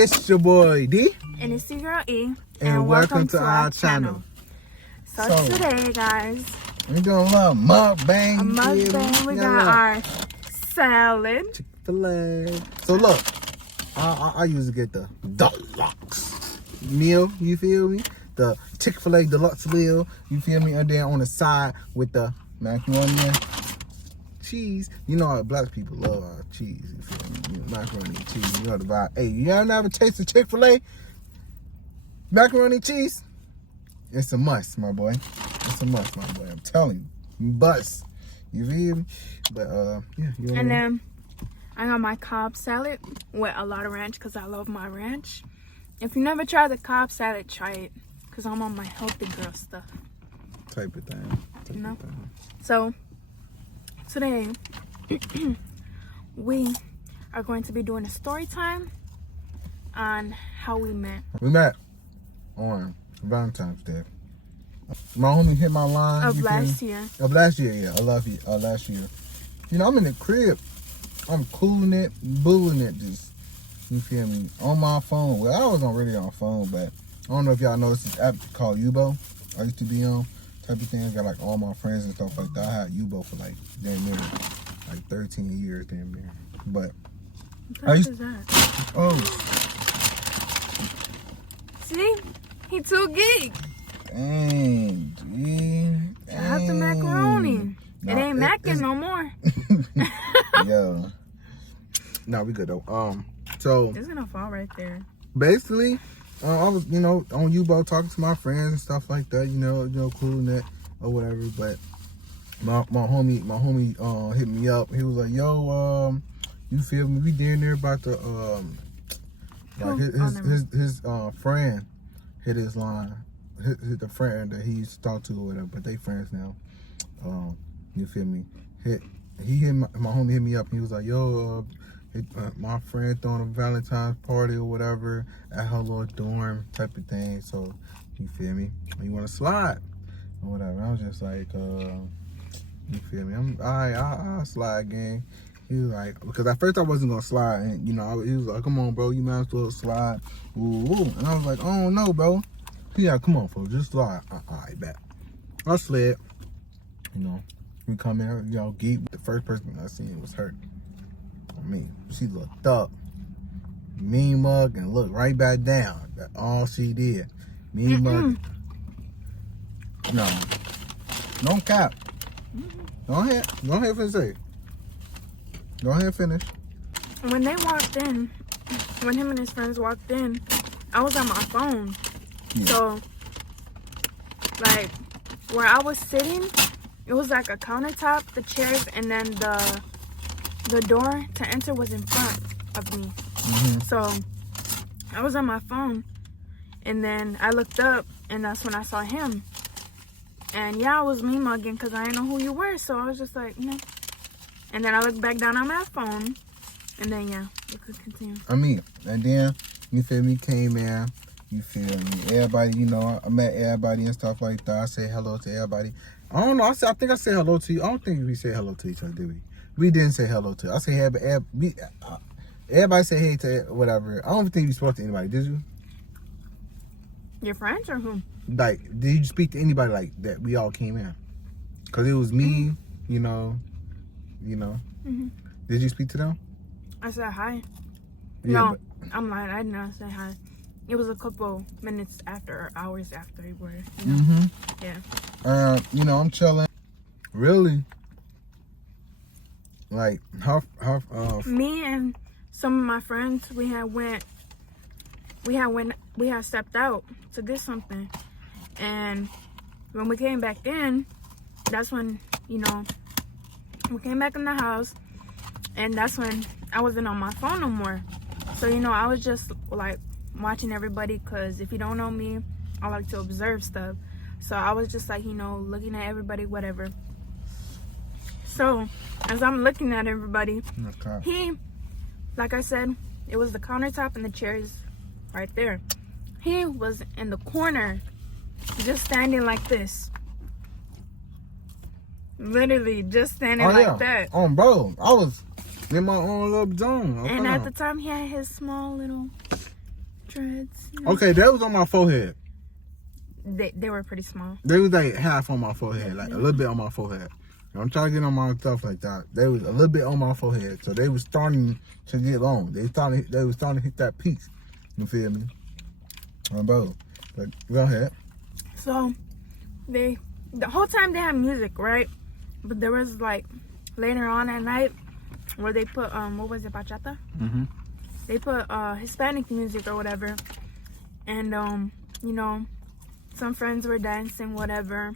It's your boy D. And it's your girl E. And welcome to our channel. So today, guys, we're doing a little mukbang. A mukbang. We got our salad. Chick-fil-A. So look, I usually get the deluxe meal, you feel me? The Chick-fil-A deluxe meal, you feel me? And then on the side with the macaroni and cheese. You know, black people love our cheese, you feel me? You know, macaroni and cheese, you know the vibe. Hey, you ever never tasted Chick-fil-A macaroni and cheese? It's a must, my boy. It's a must, my boy. I'm telling you, bust. You feel me? But yeah. And then I got my Cobb salad with a lot of ranch because I love my ranch. If you never tried the Cobb salad, try it because I'm on my healthy girl stuff. Type of thing. You know? So today we are going to be doing a story time on how we met. We met on Valentine's Day. My homie hit my line. Of last year. Of last year, yeah. I love you. Last year. You know, I'm in the crib. I'm cooling it, booing it, just, you feel me, on my phone. Well, I was already on phone, but I don't know if y'all know this app called Yubo. I used to be on type of thing. I got like all my friends and stuff like that. I had Yubo for like damn near like 13 years damn near. But what is that? Oh. See? He too geek. Dang, dude. I have the macaroni. No, it ain't macking no more. Yo. No, we good though. So it's gonna fall right there. Basically, I was, you know, on U-Boat talking to my friends and stuff like that, you know, cool that or whatever. But my homie hit me up. He was like, "Yo, you feel me? We down there about to like his friend hit his line, hit the friend that he used to talk to or whatever. But they friends now. You feel me? My homie hit me up and he was like, "Yo, my friend throwing a Valentine's party or whatever at her little dorm type of thing. So you feel me? You want to slide or whatever?" I was just like, you feel me? I'm alright. I'll slide, gang. He was like, because at first I wasn't gonna slide, and you know, he was like, "Come on, bro, you might as well slide." Ooh. And I was like, "Oh no, bro." Yeah, come on, folks, just slide. Alright, bet. I slid. You know, we come in, you know, geek. The first person I seen was her. I mean, she looked up, mean mug, and looked right back down. That's all she did. Mean mug. No, don't cap. Go ahead and say. Go ahead and finish. When they walked in, when him and his friends walked in, I was on my phone. Yeah. So, like, where I was sitting, it was like a countertop, the chairs, and then the door to enter was in front of me. Mm-hmm. So, I was on my phone, and then I looked up, and that's when I saw him. And yeah, I was me mugging because I didn't know who you were, so I was just like, you know. And then I looked back down on my phone, and then yeah, we could continue. I mean, and then, you feel me, came in, you feel me, everybody, you know, I met everybody and stuff like that. I said hello to everybody. I don't know, I think I said hello to you. I don't think we said hello to each other, did we? We didn't say hello to. I said hey, but everybody said hey to whatever. I don't think you spoke to anybody, did you? Your friends or who? Like, did you speak to anybody like that? We all came in, cause it was me, you know. Mm-hmm. Did you speak to them? I said hi. Yeah, no, I'm lying. I did not say hi. It was a couple minutes after or hours after we were. You know? Mm-hmm. Yeah. You know, I'm chilling. Really? Like how me and some of my friends, we had stepped out to get something, and when we came back in, that's when, you know, we came back in the house, and that's when I wasn't on my phone no more. So, you know, I was just like watching everybody, because if you don't know me, I like to observe stuff. So I was just like, you know, looking at everybody, whatever. So as I'm looking at everybody, he, like I said, it was the countertop and the chairs right there. He was in the corner, just standing like this. Literally just standing like that. Bro, I was in my own little zone. And at the time, he had his small little dreads. Okay, that was on my forehead. They were pretty small. They was like half on my forehead, like a little bit on my forehead. I'm trying to get on my stuff like that. They was a little bit on my forehead, so they was starting to get long. They was starting to hit that peak. You feel me? Bro, but go ahead. So the whole time they had music, right? But there was like later on at night where they put what was it, bachata? Mm-hmm. They put Hispanic music or whatever, and you know, some friends were dancing, whatever,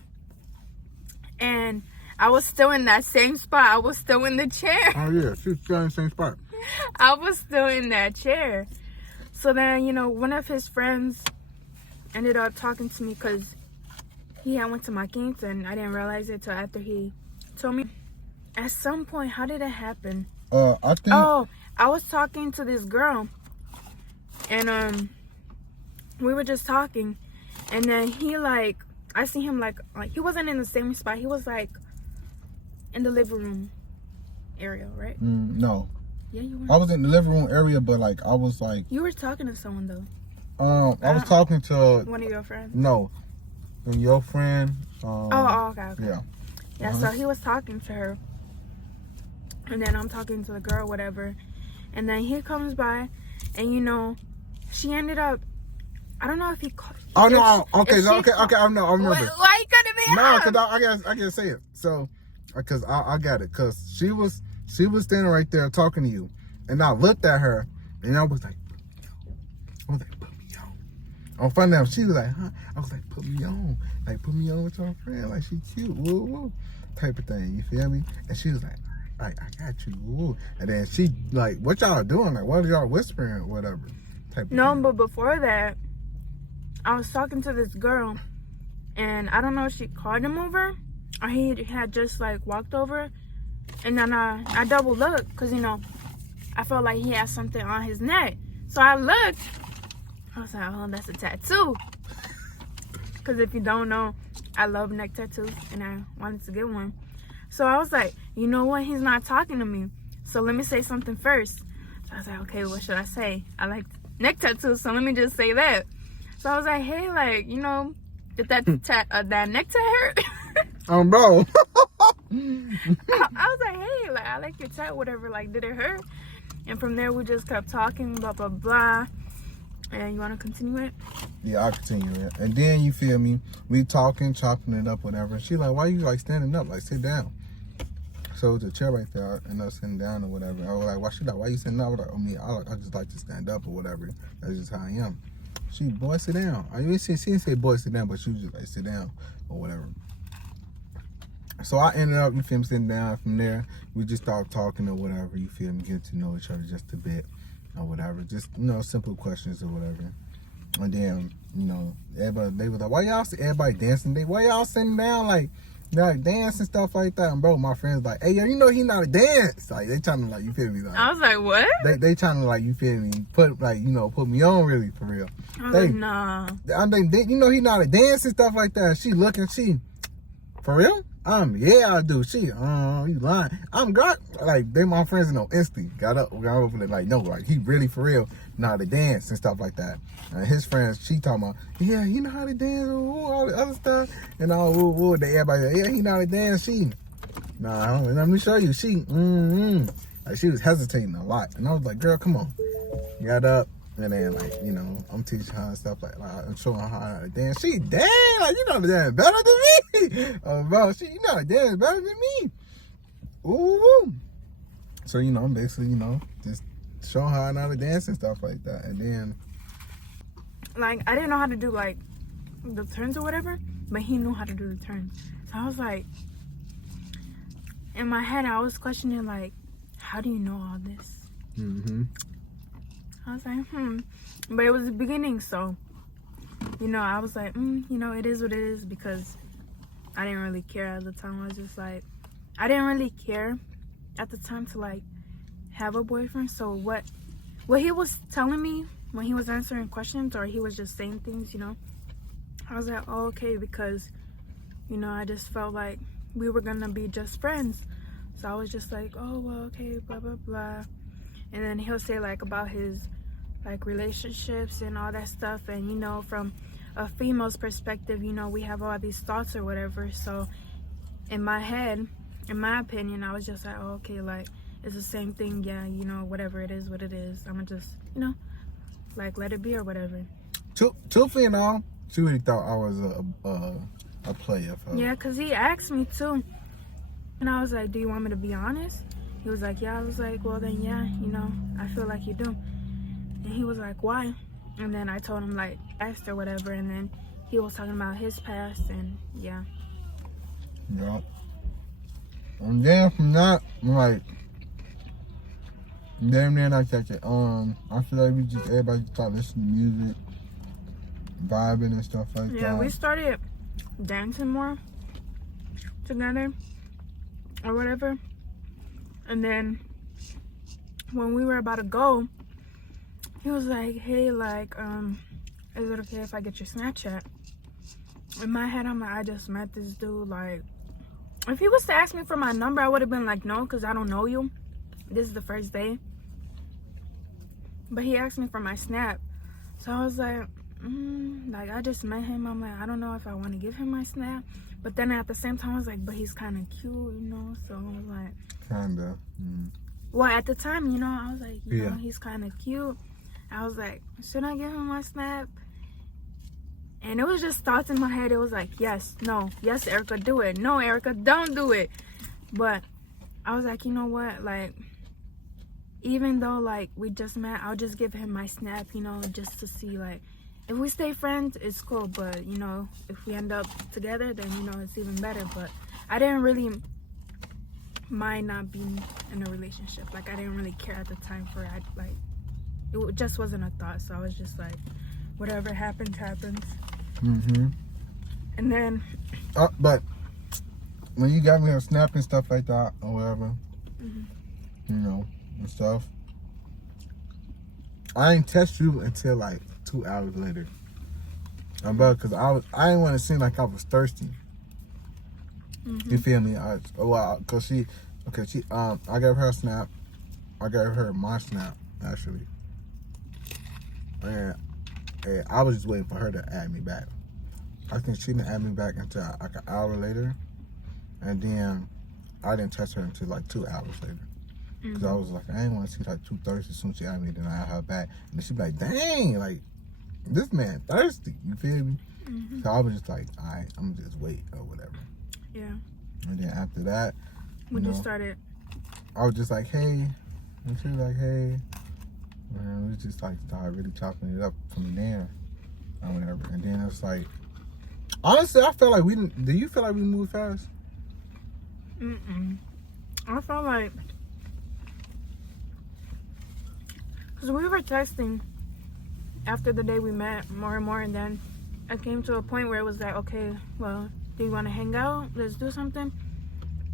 and I was still in that same spot. I was still in the chair. Oh yeah, she was still in the same spot. I was still in that chair. So then, you know, one of his friends ended up talking to me because he had went to my quinta and I didn't realize it till after he told me. At some point, how did it happen? I think. Oh, I was talking to this girl, and we were just talking, and then he I see him like he wasn't in the same spot. He was like in the living room area, right? No. Yeah, you were. I was in the living room area, but like I was like. You were talking to someone though. I was talking to. One of your friends. No, and your friend. Okay. Yeah. Yeah. So he was talking to her, and then I'm talking to the girl, whatever, and then he comes by, and you know, she ended up. I don't know if he called. Oh no! Okay. I know. I remember. Why you couldn't be? No, because I can't say it. So, because I got it. Because she was standing right there talking to you, and I looked at her, and I was like, put me on. On front of them, she was like, huh? I was like, put me on with your friend, like she cute, woo woo, type of thing. You feel me? And she was like, all right, I got you, woo. And then she like, what y'all doing? Like, what are y'all whispering or whatever? Type of thing. But before that, I was talking to this girl, and I don't know if she called him over, or he had just like walked over, and then I double looked because you know I felt like he had something on his neck, so I looked. I was like, oh, that's a tattoo. Because if you don't know, I love neck tattoos, and I wanted to get one. So I was like, you know what? He's not talking to me, so let me say something first. So I was like, okay, what should I say? I like neck tattoos, so let me just say that. So I was like, hey, like, you know, did that neck tat hurt? Bro. I was like, hey, like, I like your tat, whatever. Like, did it hurt? And from there, we just kept talking, blah, blah, blah. And you want to continue it? Yeah, I'll continue it. And then, you feel me, we talking, chopping it up, whatever. She like, why you like standing up? Like, sit down. So it's a chair right there, and us sitting down or whatever. I was like, why you sitting up? I was like, I just like to stand up or whatever. That's just how I am. She, boy, sit down. I mean, she didn't say, boy, sit down, but she was just like, sit down or whatever. So I ended up, you feel me, sitting down. From there, we just started talking or whatever, you feel me, getting to know each other just a bit or whatever. Just, you know, simple questions or whatever. And then, you know, everybody, they was like, why y'all, everybody dancing? Why y'all sitting down like dance and stuff like that? And bro, my friends like, hey, yo, you know he not a dance. Like, they trying to like, you feel me? Like, I was like, what? They trying to like, you feel me, put me on really, for real. I was like, nah. You know he not a dance and stuff like that. She looking, for real? Yeah, I do. You lying. Like, they my friends know instantly. Got over like, no, like, he really for real know how to dance and stuff like that. And his friends, she talking about, yeah, he know how to dance, all the other stuff. And all, everybody, yeah, he know how to dance. Nah, let me show you. Like, she was hesitating a lot. And I was like, girl, come on. Got up. And then, like, you know, I'm teaching her and stuff like I'm showing her how to dance. She, dang, like, you know to dance better than me. Bro, you know to dance better than me. Ooh. So, you know, I'm basically, you know, just showing her how to dance and stuff like that. And then, like, I didn't know how to do, like, the turns or whatever, but he knew how to do the turns. So I was like, in my head, I was questioning, like, how do you know all this? Mm-hmm. I was like, But it was the beginning, so, you know, I was like, you know, it is what it is, because I didn't really care at the time. I was just like, I didn't really care at the time to, like, have a boyfriend. So what he was telling me when he was answering questions, or he was just saying things, you know, I was like, oh, okay, because, you know, I just felt like we were gonna be just friends. So I was just like, oh, well, okay, blah, blah, blah. And then he'll say, like, about his like relationships and all that stuff. And you know, from a female's perspective, you know, we have all these thoughts or whatever. So in my head, in my opinion, I was just like, oh, okay, like it's the same thing. Yeah, you know, whatever it is, what it is. I'm gonna just, you know, like let it be or whatever. Truth and all, she really thought I was a player. For her. Yeah, cause he asked me too, and I was like, do you want me to be honest? He was like, yeah. I was like, well then, yeah, you know, I feel like you do. And he was like, why? And then I told him like asked or whatever, and then he was talking about his past, and yeah. Yeah. And then from that, like, damn near like that. I feel like everybody start listening to music, vibing and stuff like that. Yeah, we started dancing more together or whatever. And then when we were about to go, he was like, hey, like, is it okay if I get your Snapchat? In my head, I'm like, I just met this dude. Like, if he was to ask me for my number, I would have been like, no, because I don't know you. This is the first day. But he asked me for my Snap. So I was like, like, I just met him. I'm like, I don't know if I want to give him my Snap. But then at the same time, I was like, but he's kind of cute, you know? So I was like... Kinda. Well, at the time, you know, I was like, you know, he's kind of cute. I was like, should I give him my Snap? And it was just thoughts in my head. It was like, yes, no, yes, Erica, do it. No, Erica, don't do it. But I was like, you know what? Like, even though, like, we just met, I'll just give him my Snap, you know, just to see, like, if we stay friends, it's cool. But, you know, if we end up together, then, you know, it's even better. But I didn't really mind not being in a relationship. Like, I didn't really care at the time for it. Like, it just wasn't a thought. So I was just like, whatever happens, happens. And then but when you got me on Snap and stuff like that or whatever, you know, and stuff, I ain't text you until like 2 hours later. About because I didn't want to seem like I was thirsty. You feel me? I gave her a Snap. I gave her my Snap actually, and I was just waiting for her to add me back. I think she didn't add me back until like an hour later, and then I didn't text her until like 2 hours later. Because I was like, I didn't want to see like too thirsty. As soon as she added me, then I add her back, and then she'd be like, dang, like this man thirsty. You feel me? So I was just like, alright, I'm gonna just wait or whatever. Yeah. And then after that, we just started. I was just like, hey, and she was like, hey. And we just like started really chopping it up from there or whatever. And then it's like, honestly, I felt like we didn't. Do you feel like we moved fast? I felt like, because we were texting after the day we met more and more, and then I came to a point where it was like, okay, well, do you want to hang out? Let's do something.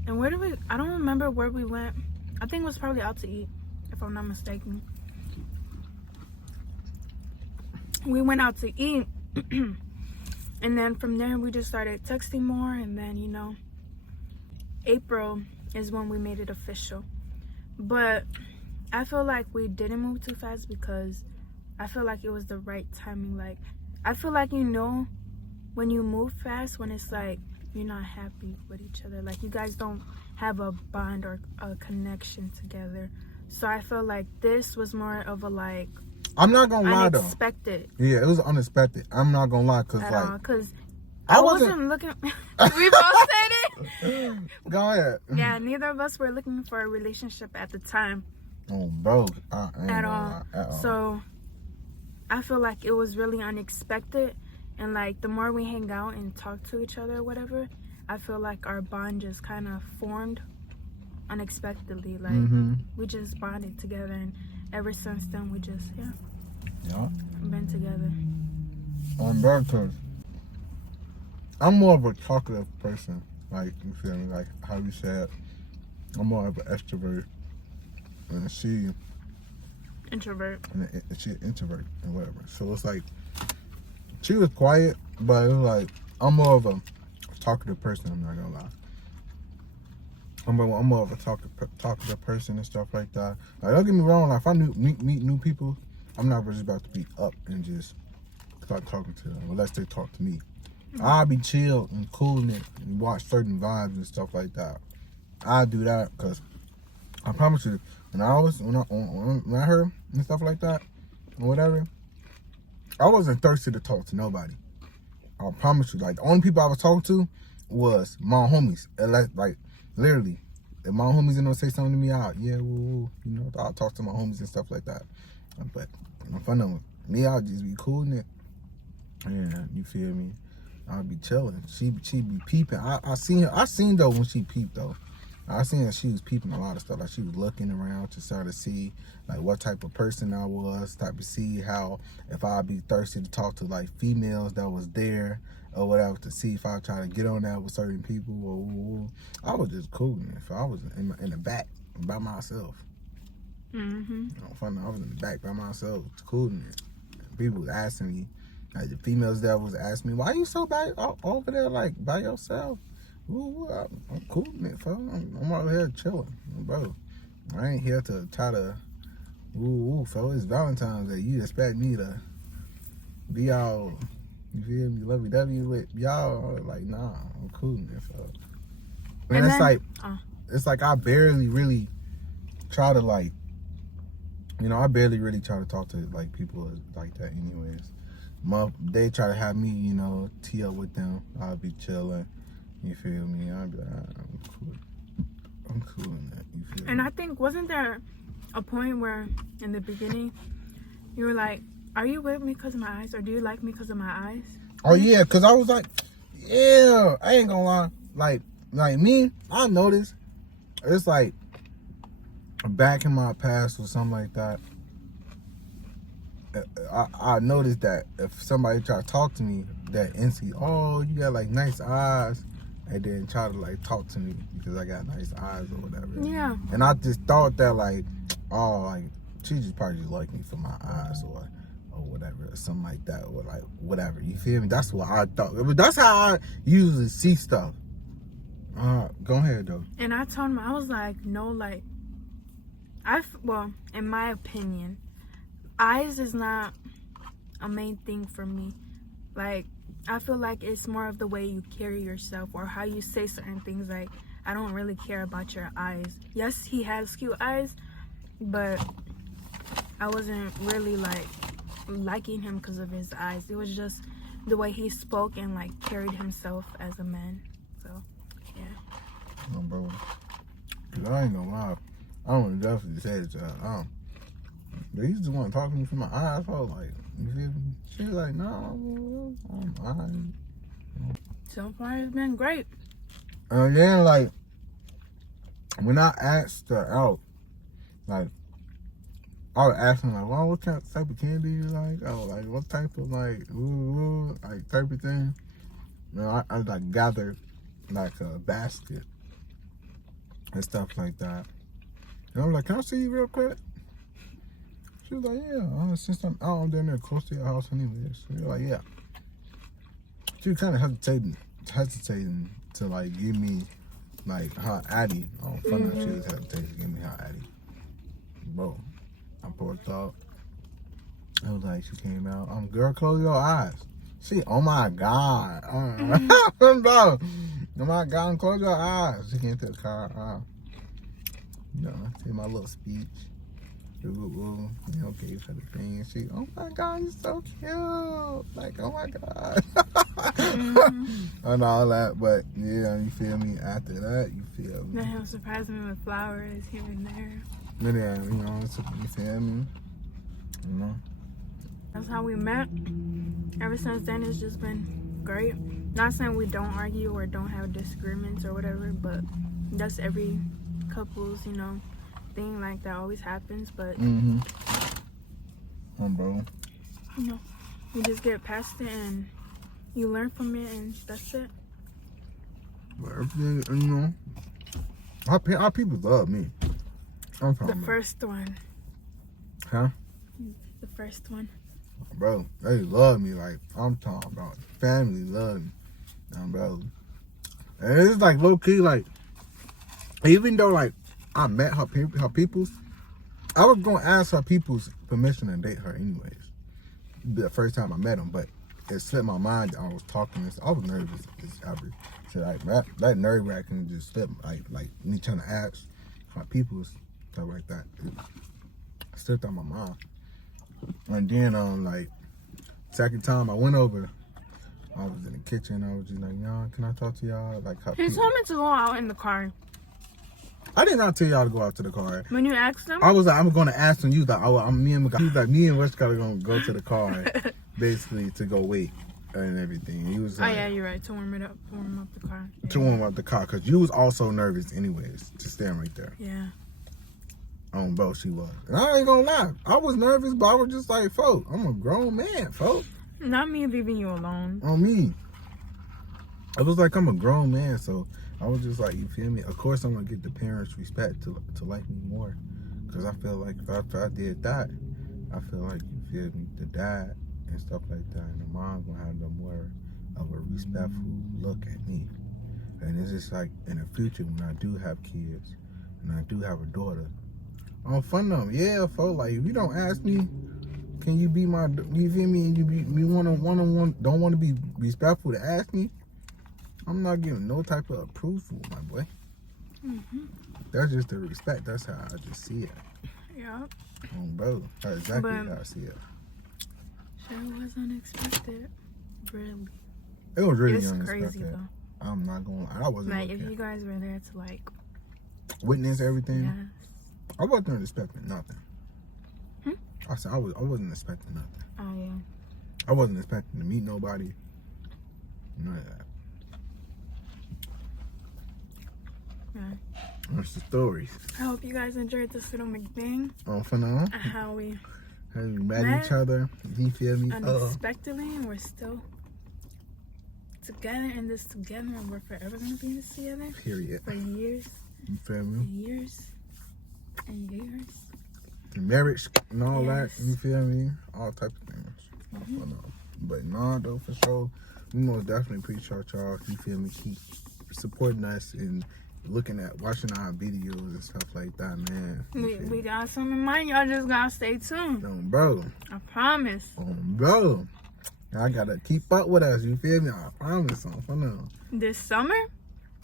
And where did we? I don't remember where we went. I think it was probably out to eat, if I'm not mistaken. We went out to eat. And then from there, we just started texting more. And then, you know, April is when we made it official. But I feel like we didn't move too fast because I feel like it was the right timing. Like, I feel like, you know, when you move fast, when it's like you're not happy with each other. Like, you guys don't have a bond or a connection together. So I feel like this was more of a, like, I'm not gonna lie though. Unexpected. Yeah, it was unexpected. I'm not gonna lie, cause I wasn't looking. We both said it. Go ahead. Yeah, neither of us were looking for a relationship at the time. Oh, bro, at all. So I feel like it was really unexpected, and like the more we hang out and talk to each other or whatever, I feel like our bond just kind of formed unexpectedly. Like we just bonded together, and ever since then we just been together. Bro, cause I'm more of a talkative person. Like, you feel me? Like how you said, I'm more of an extrovert, and she introvert. And she introvert and whatever. So it's like she was quiet, but it was like I'm more of a talkative person. I'm not gonna lie. I'm more of a talkative person and stuff like that. Like, don't get me wrong. Like, if I meet new people, I'm not just about to be up and just start talking to them unless they talk to me. I'll be chill and cool in it and watch certain vibes and stuff like that. I do that because I promise you, when I heard and stuff like that or whatever, I wasn't thirsty to talk to nobody. I promise you, like the only people I was talking to was my homies. And like literally, if my homies gonna say something to me, I'll I'll talk to my homies and stuff like that. But in front of me, I'll just be cool in it. Yeah, you feel me? I'll be chilling. She be peeping. I seen though when she peeped though. I seen that she was peeping a lot of stuff. Like she was looking around to sort of see like what type of person I was, type of see how if I'd be thirsty to talk to like females that was there or whatever, to see if I try to get on that with certain people. Or I was just cool, man. So I was in the back by myself. Mm-hmm. I was in the back by myself. It's cool, man. People was asking me, like the females that was asking me, why you so back over there like by yourself? Ooh, I'm cool, man, fo. I'm out here chilling, bro. I ain't here to try to, fo. It's Valentine's Day. You expect me to be all, you feel me, lovey-dovey with y'all? Like, nah, I'm cool, man, fo. And it's like I barely really try to like, I barely really try to talk to like people like that anyways. They try to have me, tee up with them. I'll be chilling. You feel me? I'll be like, I'm cool. I'm cool in that. You feel me? And I think, wasn't there a point where in the beginning you were like, are you with me because of my eyes, or do you like me because of my eyes? Oh yeah, because I was like, yeah, I ain't gonna lie. Like me, I noticed it's like back in my past or something like that. I noticed that if somebody try to talk to me, that instantly, oh, you got like nice eyes, and then try to like talk to me because I got nice eyes or whatever. Yeah. And I just thought that like, oh, like she just probably just like me for my eyes or whatever, or something like that, or like whatever. You feel me? That's what I thought. But that's how I usually see stuff. Go ahead though. And I told him, I was like, no, like, well, in my opinion, eyes is not a main thing for me. Like, I feel like it's more of the way you carry yourself or how you say certain things. Like, I don't really care about your eyes. Yes, he has cute eyes, but I wasn't really like liking him because of his eyes. It was just the way he spoke and like carried himself as a man. So yeah. No, bro. Cause I ain't gonna lie, I don't definitely say it to her. But he just want to talk to me from my eyes. I was like, you feel me? She was like, no, I'm fine. So far, it's been great. And then, like, when I asked her out, like, I was asking, like, well, what type of candy you like? Oh, like, what type of, like, like, type of thing? I like, gathered, like, a basket and stuff like that. And I was like, can I see you real quick? She was like, yeah, since I'm out, I'm down there close to your house anyways. So we were like, yeah. She was kind of hesitating to, like, give me, like, her Addy. On front of her, she was hesitating to give me her Addy. Bro, I poured out. I was like, she came out. Girl, close your eyes. She, oh my God. Bro, oh my God, close your eyes. She came to the car. Say my little speech. Gave her the thing. And she, oh my God, you're so cute. Like, oh my God. And all that. But, yeah, you feel me? After that, you feel me? Then he'll surprise me with flowers here and there. But yeah, you feel me? That's how we met. Ever since then, it's just been great. Not saying we don't argue or don't have disagreements or whatever, but that's every couple's, thing. Like, that always happens, but bro, you just get past it and you learn from it, and that's it. But everything, our people love me. I'm talking the first one. Huh? The first one. Bro, they love me. Like, I'm talking about family love me, bro. And it's like low key, like, even though like I met her peoples, I was gonna ask her peoples permission to date her anyways. The first time I met him, but it slipped my mind. I was talking this. I was nervous as ever. So like that nerve wracking just slipped. Like me trying to ask how people stuff like that. It slipped out my mind. And then like second time I went over, I was in the kitchen. I was just like, y'all, can I talk to y'all? Like how He told me to go out in the car. I did not tell y'all to go out to the car. When you asked him? I was like, I'm going to ask him. You was like, me and West are going to go to the car, basically to go wait and everything. He was like, oh yeah, you're right. To warm up the car. Yeah. To warm up the car, because you was also nervous anyways to stand right there. Yeah. Bro, she was. And I ain't gonna lie, I was nervous, but I was just like, folk, I'm a grown man, folk. Not me leaving you alone. On me. I was like, I'm a grown man, so I was just like, you feel me? Of course, I'm gonna get the parents' respect to like me more, because I feel like if I did that, I feel like, you feel me, the dad and stuff like that, and the mom gonna have no more of a respectful look at me. And it's just like in the future when I do have kids and I do have a daughter, I'm fun of them. Yeah, folks. Like if you don't ask me, can you be my? You feel me? And you be me one on one. Don't want to be respectful to ask me. I'm not giving no type of approval, my boy. Mm-hmm. That's just the respect. That's how I just see it. Yeah. Bro, that's exactly how I see it. Sure was unexpected. Really. It was really It's unexpected. crazy though. I'm not gonna lie. I wasn't Like looking. if you guys were there to like Witness everything. yes. I wasn't expecting nothing. Hmm? I said I wasn't expecting nothing. Oh yeah. I wasn't expecting to meet nobody. None of that. Yeah. That's the story. I hope you guys enjoyed this little mukbang. For now, How we met each other. You feel me? unexpectedly and we're still together in this together and we're forever gonna be in this together. Period. For years. You feel me? Years. And years. Marriage and all Yes. that. You feel me? All types of things. For now. But nah, though, for sure. We most definitely appreciate y'all. You feel me? Keep supporting us and watching our videos and stuff like that, man. We got something in mind. Y'all just gotta stay tuned. Bro. I promise. Bro. I gotta keep up with us. You feel me? I promise. For now. This summer,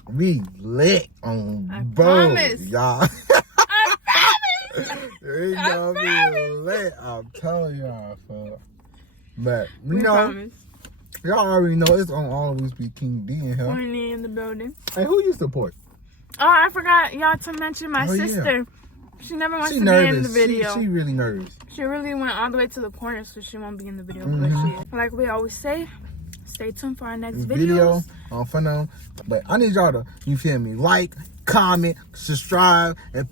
We lit on I bro, promise. y'all. I promise. We gonna be lit. I'm telling y'all, fuck. But you We know, promise. y'all already know it's gonna always be King D in here. Winnie in the building. Hey, who you support? Oh, I forgot y'all to mention my Oh, yeah. sister. She never wants She to nervous. be in the video. She really nervous. She really went all the way to the corner, so she won't be in the video. Mhm. But she, like we always say, stay tuned for our next Video videos. for now. But I need y'all to, you feel me, like, comment, subscribe, and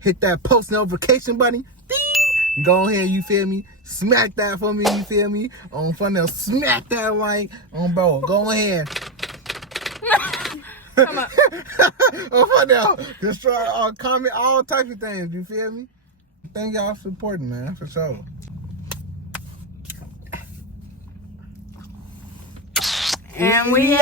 hit that post notification button. Ding! Go ahead, you feel me? Smack that for me, you feel me? On funnel, smack that like, bro. Go ahead. Come on. Funnel, destroy, comment, all types of things. You feel me? Thank y'all for supporting, man, for sure. And we out.